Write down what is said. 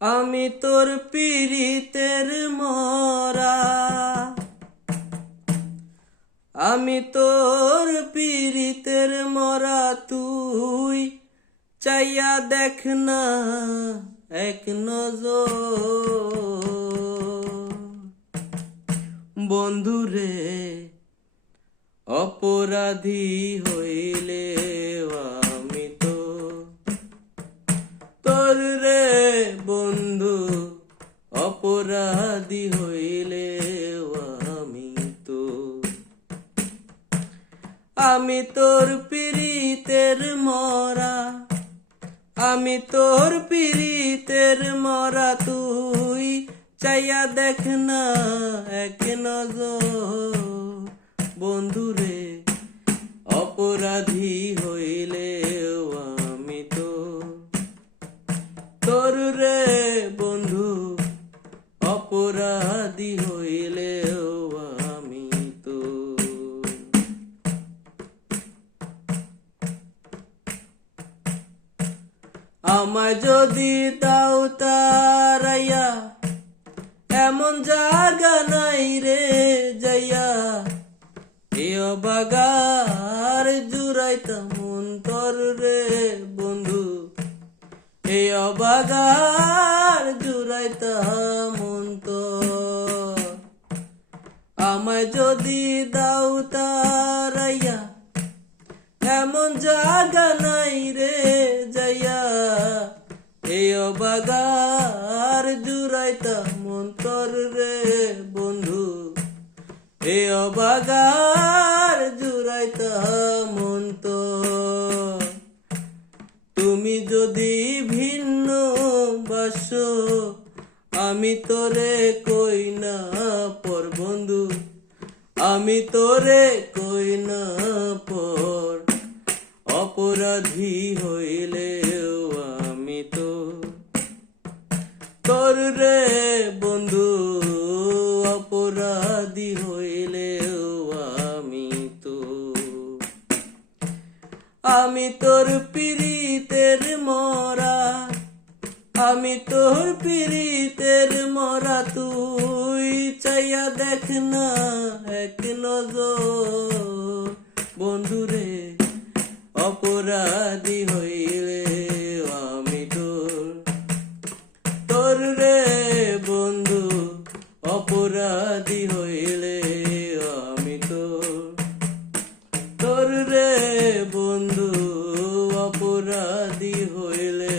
আমি তোর পীড়িতের মরা, আমি তোর পীড়িতের মরা, তুই চাইয়া দেখ না এক নজর। বন্ধুরে অপরাধী হইলে আমি তো তোর রে বন্ধু, অপরাধী হইলে আমি তো। আমি তোর পীড়িতের মরা, আমি তোর পীড়িতের মরা, তুই চাইয়া দেখ না এক নজর। বন্ধুরে অপরাধী হইলে আমি তো তোর রে বন্ধু, অপরাধী হইলে আমি তো। আমায় যদি দাও তারাইয়া, এমন জায়গা নাই রে যাইয়া, এ অবাগার জুড়াইতাম অন্তর রে বন্ধু, এ অবাগার জুড়াইতাম অন্তর। আমায় যদি দাও তারাইয়া, এমন জায়গা নাই রে যাইয়া, এ অবাগার জুড়াইতাম অন্তর রে বন্ধু, এ অবাগার জুড়াইতাম অন্তর। তুমি যদি ভিন্ন বাসো, আমি তোরে কই না পর বন্ধু, আমি তোরে কই না পর। অপরাধী হইলে আমি তো তোর রে বন্ধু, অপরাধী হইলে আমি তো। আমি তোর পীড়িতের মরা, আমি তোর পীড়িতের মরা, তুই চাইয়া দেখ না এক নজর। বন্ধুরে অপরাধী হইলে আমি তোর, তোর রে বন্ধু, অপরাধী হইলে আমি তোর, তোর রে বন্ধু, অপরাধী হইলে